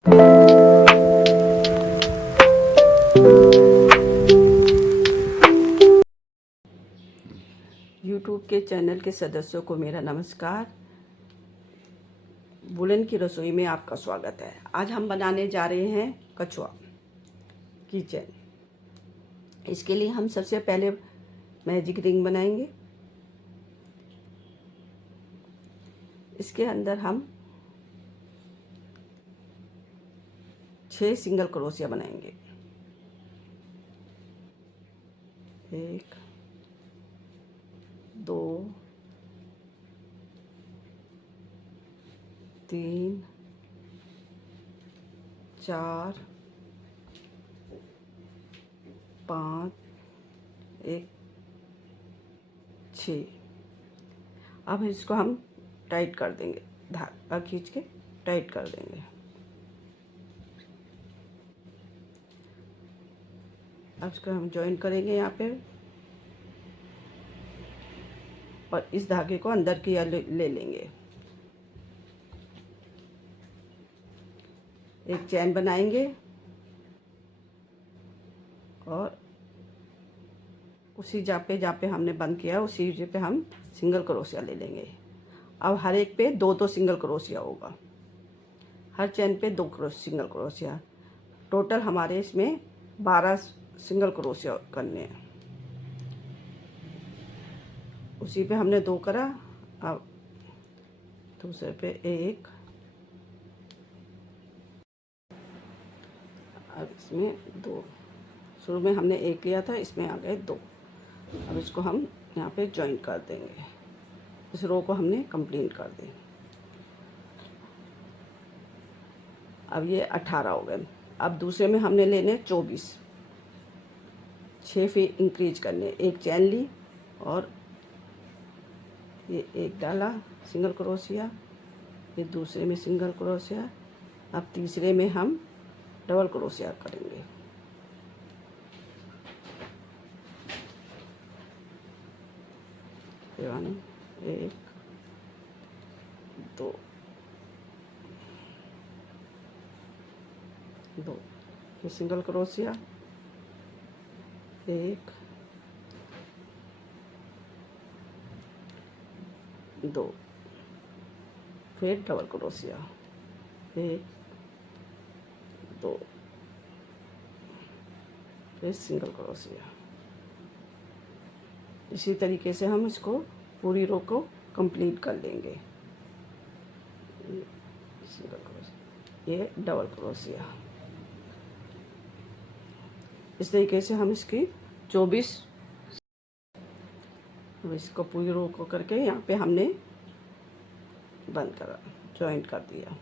YouTube के channel के सदस्यों को मेरा नमस्कार। वुलन की रसोई में आपका स्वागत है। आज हम बनाने जा रहे हैं कछुआ की चैन। इसके लिए हम सबसे पहले मैजिक रिंग बनाएंगे। इसके अंदर हम 6 सिंगल क्रोशिया बनाएंगे। 1 2 3 4 5 1 6। अब इसको हम टाइट कर देंगे, धागा खींच के टाइट कर देंगे। अब इसको हम जॉइन करेंगे यहाँ पे और इस धागे को अंदर की ओर ले लेंगे। एक चैन बनाएंगे और उसी जहाँ पे हमने बंद किया उसी पे हम सिंगल क्रोशिया ले लेंगे। अब हर एक पे 2 सिंगल क्रोशिया होगा। हर चैन पे 2 सिंगल क्रोशिया। टोटल हमारे इसमें 12 सिंगल क्रोशिया करने हैं। उसी पे हमने 2 करा। अब दूसरे पे 1, अब इसमें 2। शुरू में हमने 1 लिया था, इसमें आ गए 2। अब इसको हम यहाँ पे जॉइन कर देंगे। इस रो को हमने कंप्लीट कर दी। अब ये 18 हो गए। अब दूसरे में हमने लेने 24, 6 फीट इंक्रीज करने। एक चैन ली और ये 1 डाला सिंगल क्रोशिया, ये दूसरे में सिंगल क्रोशिया। अब तीसरे में हम डबल क्रोशिया करेंगे। वन 1 2 2, फिर सिंगल क्रोशिया 1 2, फिर डबल क्रोशिया 1 2, फिर सिंगल क्रोशिया। इसी तरीके से हम इसको पूरी रो को कंप्लीट कर लेंगे। सिंगल क्रोशिया, ये डबल क्रोशिया। इस तरीके से हम इसकी 24, अब इसको पूरी रो को करके यहाँ पे हमने बंद करा, जॉइंट कर दिया।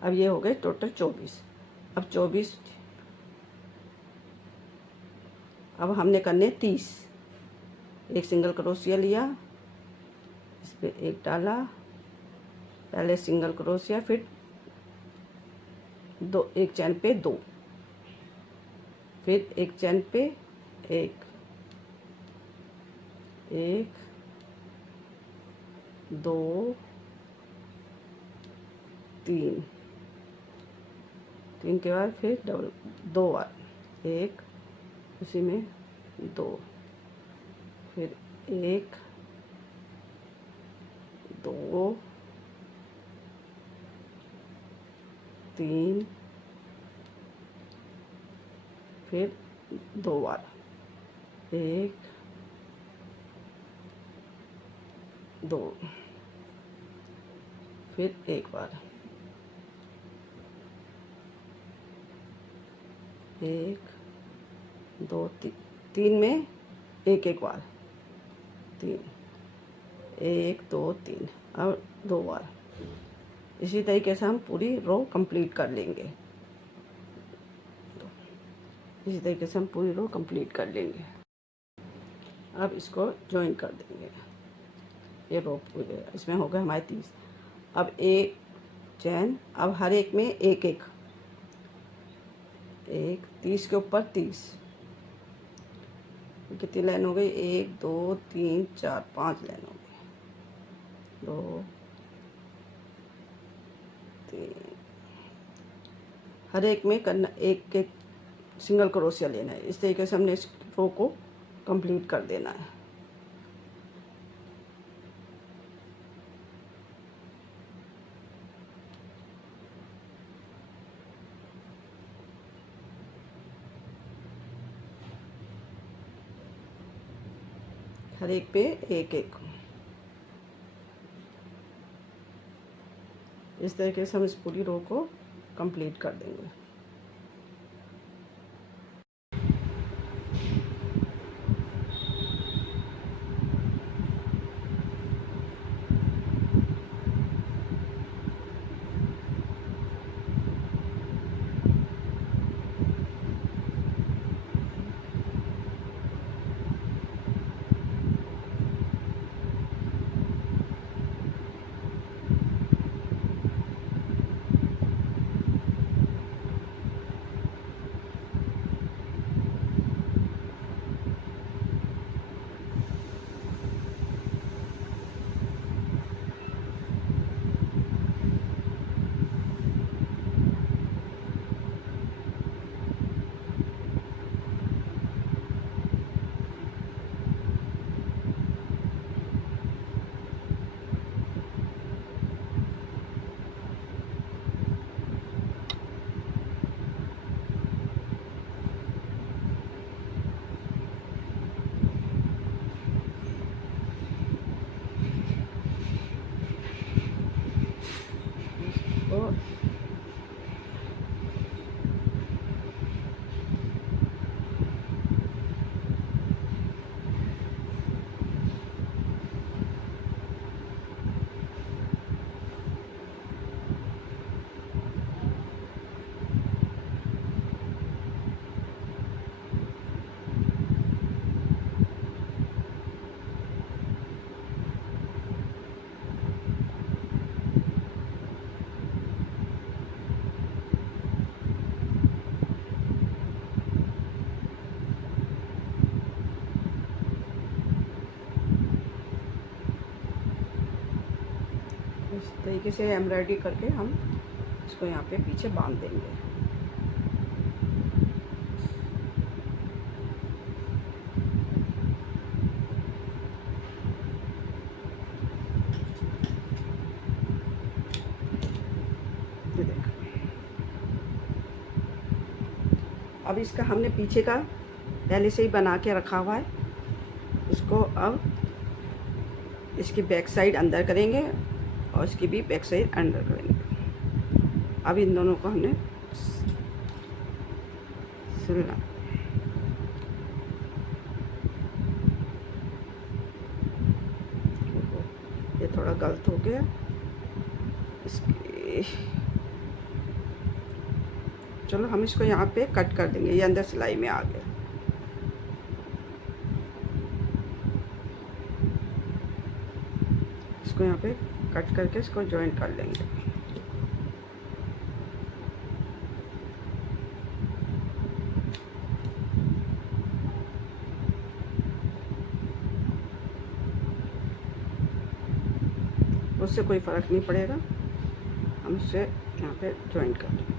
अब ये हो गए टोटल 24। अब 24, अब हमने करने 30। एक सिंगल क्रोशिया लिया, इस पे 1 डाला, पहले सिंगल क्रोशिया, फिर 2, एक चैन पे 2, फिर एक चैन पे 1 1 2 3 3 के बाद फिर डबल 2 बार, 1, उसी में 2, फिर 1 2 3, फिर 2 बार, 1 2, फिर 1 बार, 1 2 3 में 1 बार, 3 1 2 3, अब 2 बार। इसी तरीके से हम पूरी रो कंप्लीट कर लेंगे। इसी तरीके से हम पूरी रो कंप्लीट कर लेंगे। अब इसको जॉइन कर देंगे। ये रो पूरे इसमें हो गए हमारे 30। अब एक चैन, अब हर एक में 1 30 के ऊपर 30, कितनी लाइन हो गई, 1 2 3 4 5 लाइन हो गई, 2 3। हर एक में करना एक एक सिंगल क्रोशिया लेना है। इस तरीके से हमने इस रो को कंप्लीट कर देना है। हर एक पे एक एक। इस तरीके से हम इस पूरी रो को कंप्लीट कर देंगे। और इस तरीके से एम्ब्रॉयडरी करके हम इसको यहाँ पे पीछे बांध देंगे। ये देखो, अब इसका हमने पीछे का पहले से ही बना के रखा हुआ है। इसको अब इसकी बैक साइड अंदर करेंगे और इसकी भी बैक साइड अंदर करेंगे। अब इन दोनों को हमने सिलना। ये थोड़ा गलत हो गया, इसकी चलो हम इसको यहाँ पे कट कर देंगे। ये अंदर सिलाई में आ गया। इसको यहाँ पे कट करके इसको जॉइन कर लेंगे। उससे कोई फ़र्क नहीं पड़ेगा, हम इसे यहाँ पे जॉइन कर देंगे।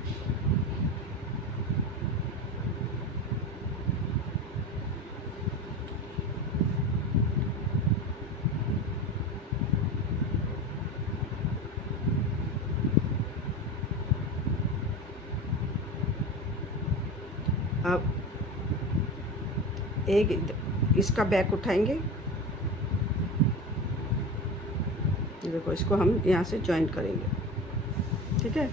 अब एक इसका बैक उठाएंगे। देखो, इसको हम यहाँ से जॉइन करेंगे, ठीक है।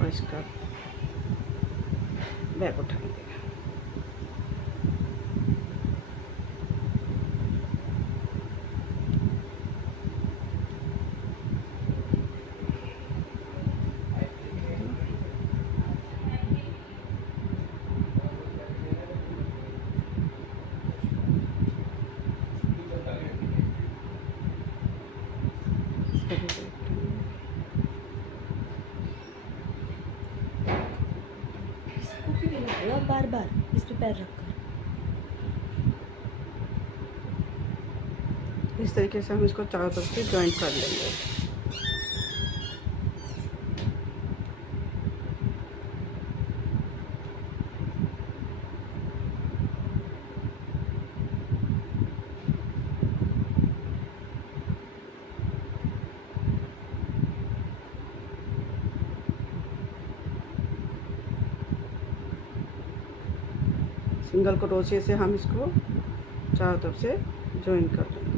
और इसका बैक उठाएंगे। इसको क्यों हिला रहे हो आप बार बार इस पे पैर रखकर? इस तरीके से हम इसको चारों तरफ से जॉइंट कर लेंगे। सिंगल क्रोशिया से हम इसको चारों तरफ से जॉइन कर लेंगे।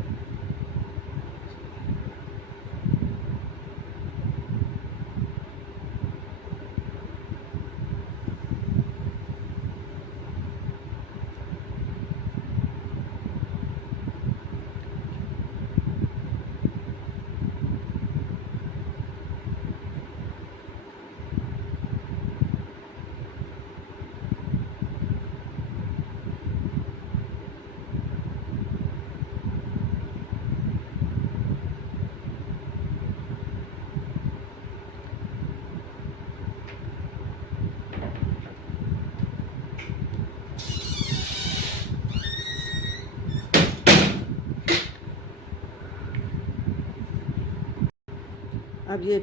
अब ये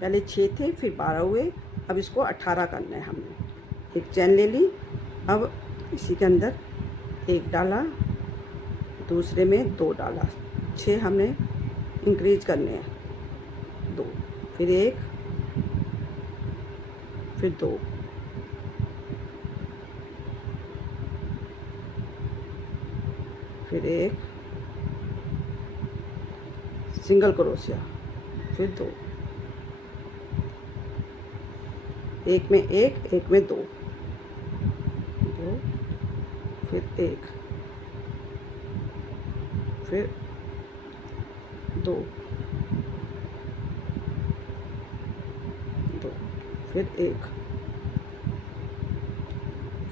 पहले 6 थे, फिर 12 हुए, अब इसको 18 करना है हमने। एक चैन ले ली, अब इसी के अंदर एक डाला, दूसरे में 2 डाला, 6 हमने इंक्रीज करने हैं। 2, फिर 1, फिर 2, फिर 1 सिंगल क्रोशिया, फिर 2, एक में 1, एक में 2, 2, फिर 1, फिर 2, 2, फिर 1,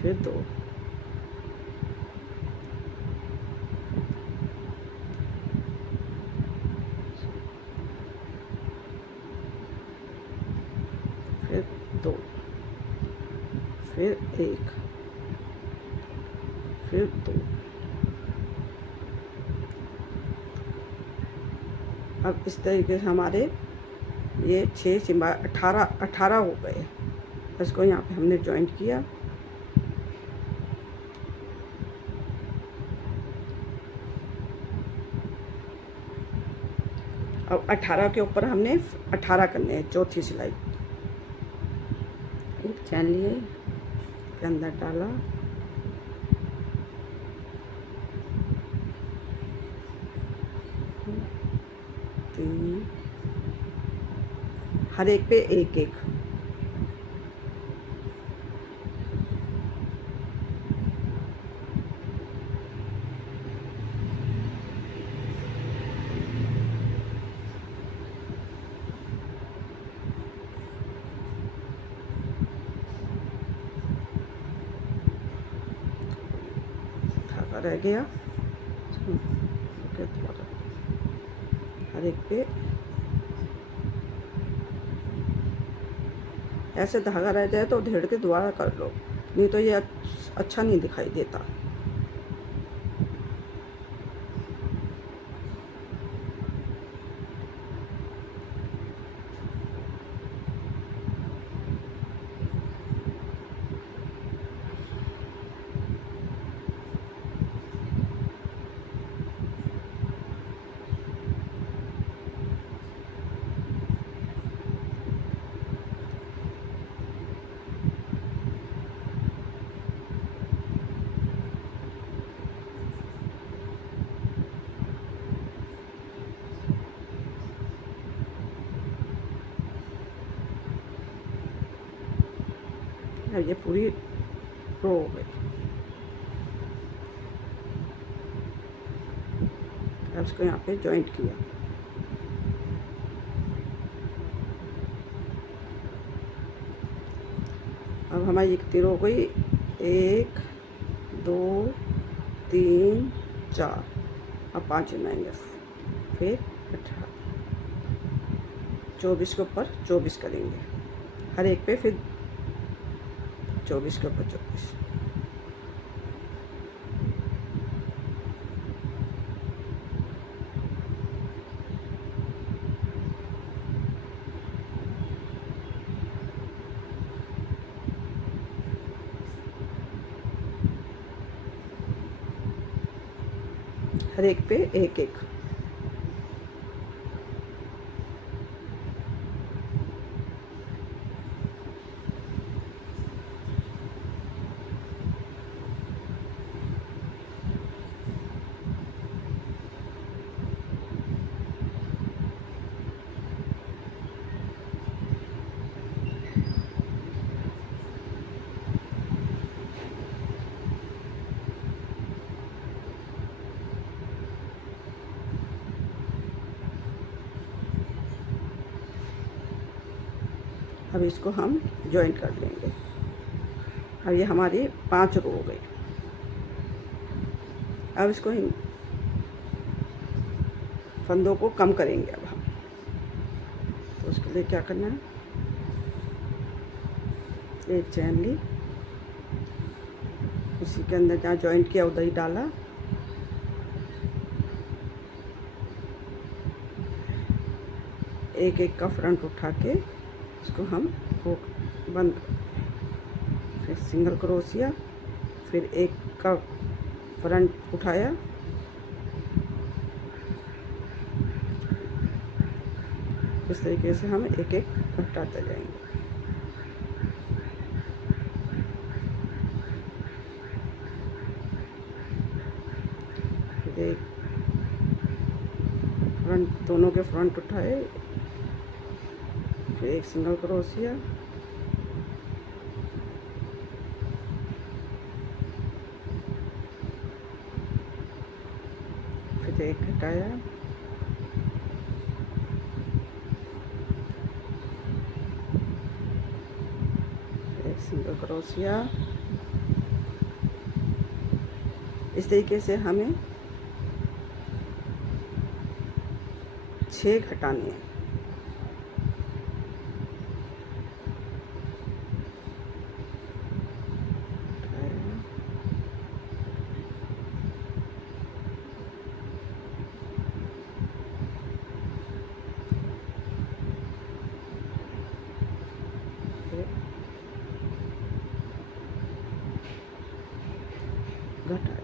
फिर 2, फिर 2, फिर 1, फिर 2। अब इस तरीके से हमारे ये 6 सिंबा 18 हो गए। इसको यहाँ पे हमने जॉइंट किया। अब 18 के ऊपर हमने 18 करने हैं, चौथी सिलाई। एक चैन लिए, के अंदर डाला, तीन, हर एक पे एक एक, धागा रह गया, हर एक पे ऐसे धागा रह जाए तो धेड़ के दोबारा कर लो, नहीं तो ये अच्छा नहीं दिखाई देता। ये पूरी रो हो गई। अब इसको यहाँ पे जॉइंट किया। अब हमारी कितनी रो हो गई? 1 2 3 4, अब 5 बनाएंगे, फिर 18, 24 के ऊपर 24 करेंगे, हर एक पे फिर 24 के ऊपर 24। हर एक पे एक एक। अब इसको हम जॉइंट कर लेंगे। अब ये हमारी 5 रो हो गई। अब इसको हम फंदों को कम करेंगे। अब हम तो उसके लिए क्या करना है, एक चैन ली, उसी के अंदर जहाँ जॉइंट किया उधर ही डाला, एक एक का फ्रंट उठा के इसको हम हुक बंद, फिर सिंगल क्रोशिया, फिर एक का फ्रंट उठाया, इस तरीके से हम एक एक घटाते जाएंगे। फिर एक फ्रंट, दोनों के फ्रंट उठाए, फिर एक सिंगल क्रोशिया, फिर एक घटाया, एक सिंगल क्रोशिया। इस तरीके से हमें 6 घटाने हैं। घटाया,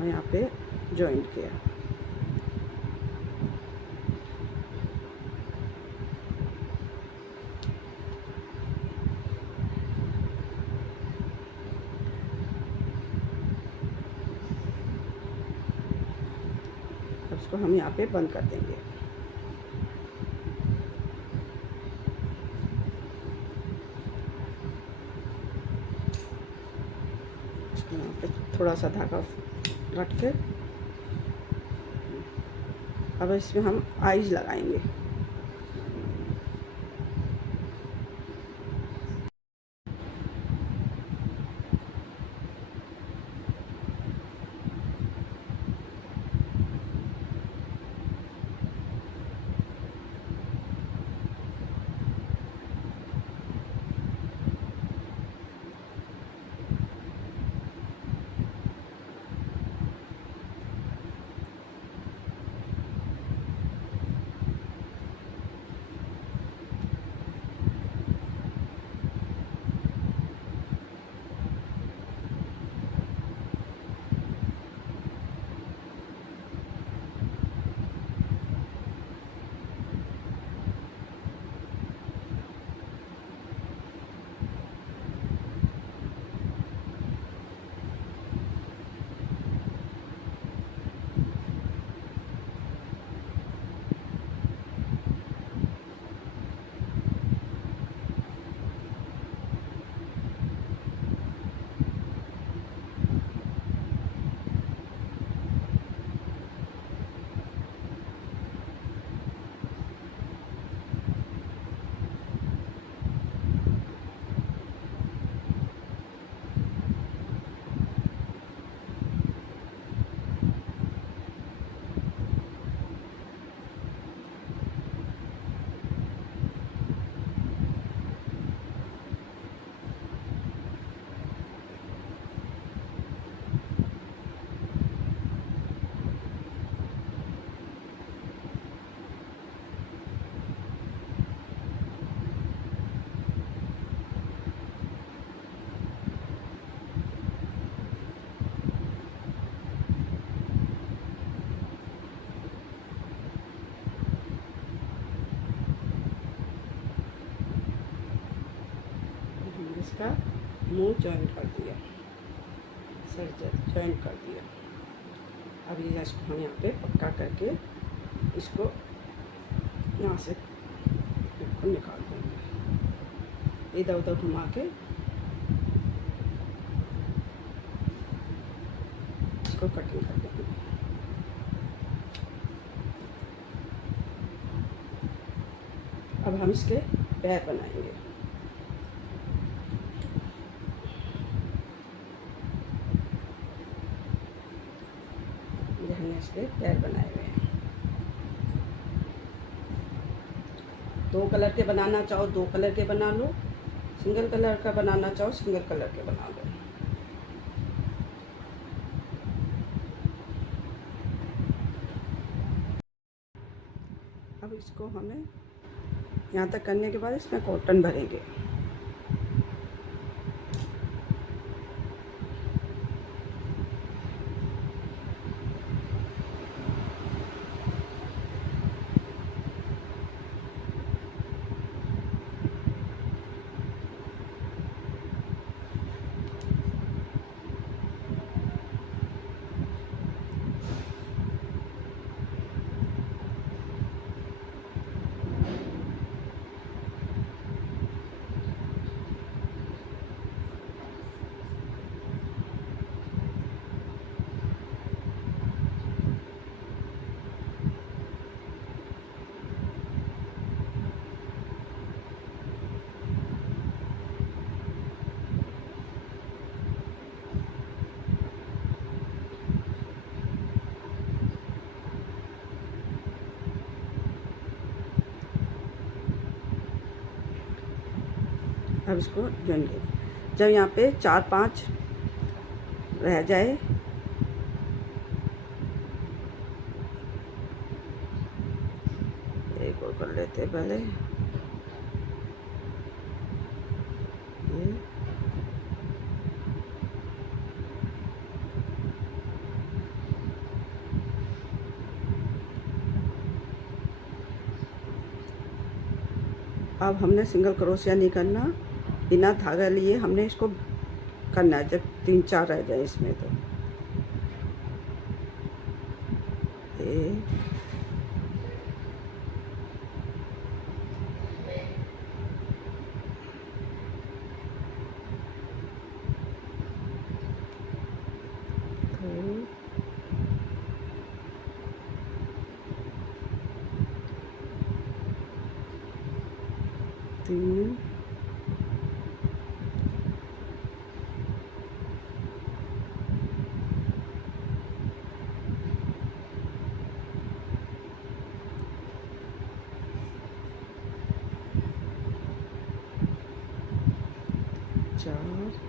और यहाँ पे जॉइंट किया। अब इसको हम यहाँ पे बंद कर देंगे। इसको यहाँ पे थोड़ा सा धागा रख के अब इसमें हम आइज लगाएंगे। इसका मुंह जॉइंट कर दिया, सर जॉइंट कर दिया। अब ये इसको हम यहाँ पे पक्का करके इसको यहाँ से इसको निकाल देंगे, इधर उधर घुमा के इसको कटिंग कर देंगे। अब हम इसके पैर बनाएंगे। ये हमने इसके पैर बनाए हुए हैं। 2 कलर के बनाना चाहो 2 कलर के बना लो, सिंगल कलर का बनाना चाहो सिंगल कलर के बना लो। अब इसको हमें यहाँ तक करने के बाद इसमें कॉटन भरेंगे। अब इसको जॉइन करें। जब यहाँ पे 4-5 रह जाए एक और कर लेते हैं पहले ये। अब हमने सिंगल क्रोशिया नहीं करना, बिना धागा लिए हमने इसको करना है। जब 3-4 रह जाए इसमें तो एक, दो, 3, 4, 5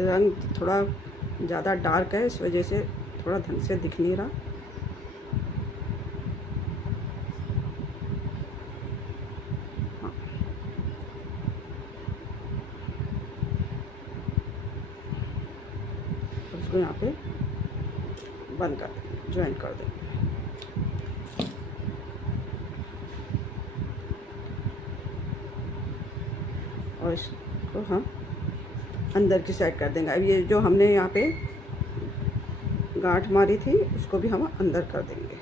रंग थोड़ा ज़्यादा डार्क है, इस वजह से थोड़ा ढंग से दिख नहीं रहा। हाँ, उसको यहाँ पे बंद कर देंगे, ज्वाइन कर देंगे। और इसको हम अंदर की साइड कर देंगे। अब ये जो हमने यहाँ पे गांठ मारी थी उसको भी हम अंदर कर देंगे।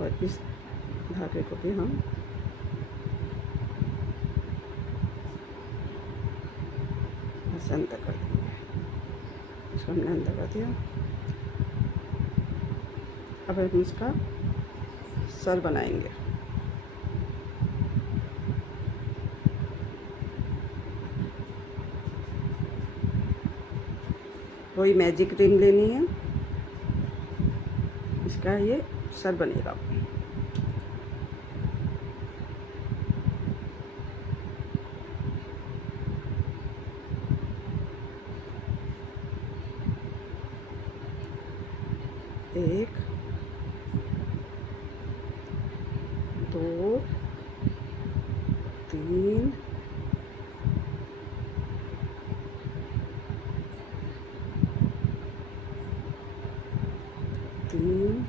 और इस धागे को भी हम ऐसे अंदर कर देंगे। इसको हमने अंदर कर दिया। अब हम इसका सर बनाएंगे। वही मैजिक रिंग लेनी है, इसका ये सर बनेगा। एक, दो, तीन, तीन,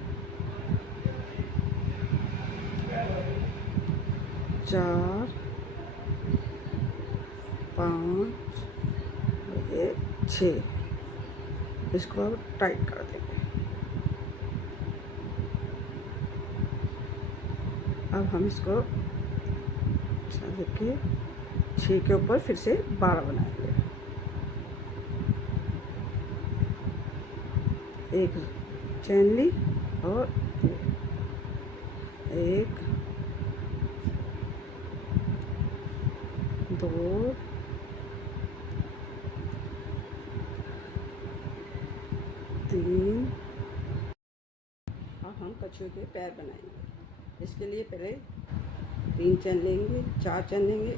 चार, पाँच, ये छः। इसको अब टाइट कर देंगे। अब हम इसको ऐसा करके 6 के ऊपर फिर से 12 बनाएंगे। एक चैन ली और एक, दो, तीन। अब हम कछुए के पैर बनाएंगे। इसके लिए पहले 3 चैन लेंगे, 4 चैन लेंगे।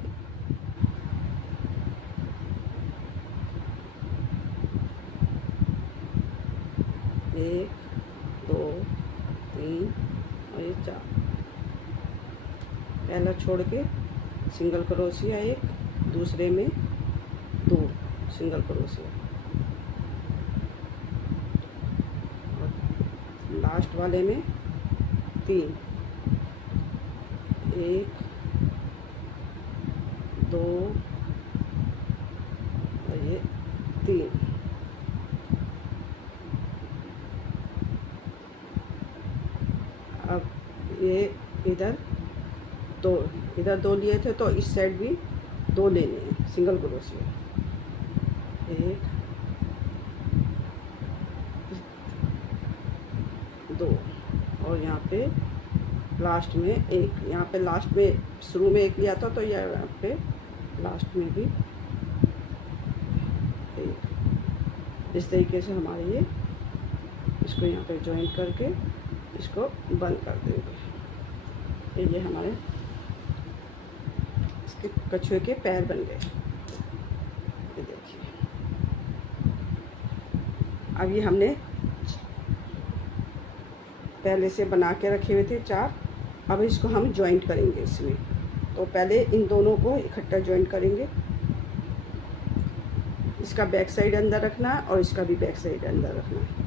एक, दो, तीन और ये 4। पहला छोड़ के सिंगल क्रोशिया एक, दूसरे में 2 सिंगल क्रोशिया और लास्ट वाले में 3। 1, 2 और ये 3। अब ये इधर 2 लिए थे तो इस साइड भी 2 लेने हैं सिंगल क्रोशिया। 1, 2 और यहाँ पे लास्ट में 1। यहाँ पे लास्ट में शुरू में 1 लिया था तो यहाँ पे लास्ट में भी 1। इस तरीके से हमारे ये इसको यहाँ पे जॉइंट करके इसको बंद कर देंगे। ये हमारे इसके कछुए के पैर बन गए। ये देखिए। अब ये हमने पहले से बना के रखे हुए थे 4। अब इसको हम जॉइंट करेंगे इसमें। तो पहले इन दोनों को इकट्ठा जॉइंट करेंगे। इसका बैक साइड अंदर रखना है और इसका भी बैक साइड अंदर रखना है।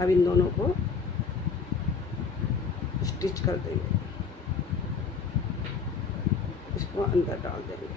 अब इन दोनों को स्टिच कर देंगे। इसको अंदर डाल देंगे।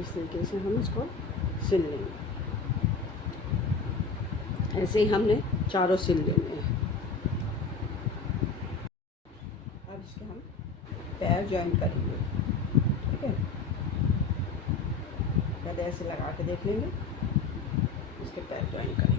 इस तरीके से हम इसको सिल लेंगे। ऐसे ही हमने चारों सिल लेने हैं। अब इसके हम पैर ज्वाइन करेंगे। ठीक है, पहले ऐसे लगा के देख लेंगे, इसके पैर ज्वाइन करेंगे।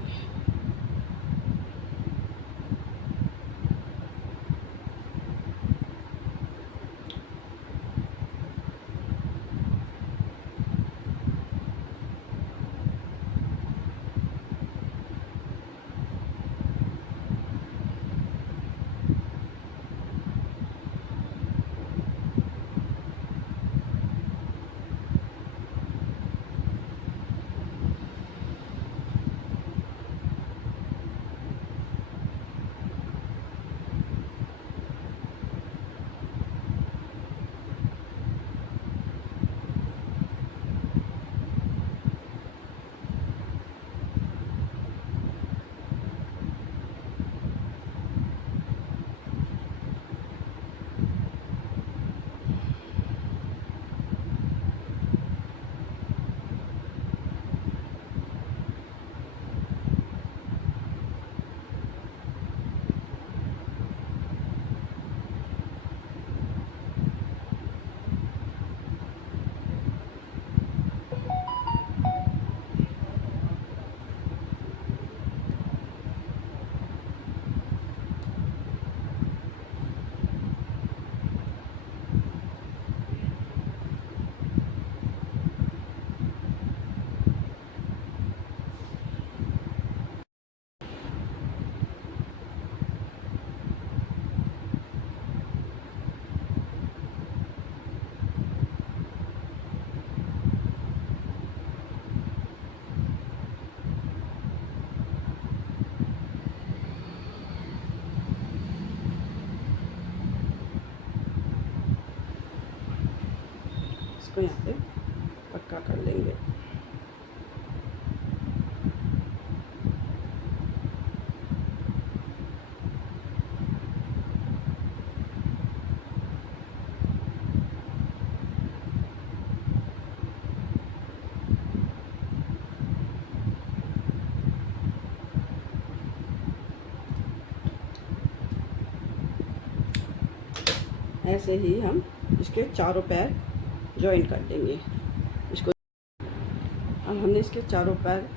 इसको यहाँ पे पक्का कर लेंगे। ऐसे ही हम इसके चारों पैर जॉइन कर देंगे। इसको अब हमने इसके चारों पैर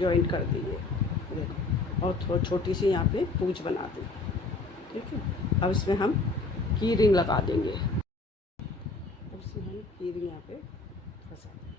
जॉइन कर दिए, देखो, और थोड़ी छोटी सी यहाँ पे पूंछ बना दी। ठीक है, अब इसमें हम की रिंग लगा देंगे। अब इसमें हम की रिंग यहाँ पे फंसा देंगे।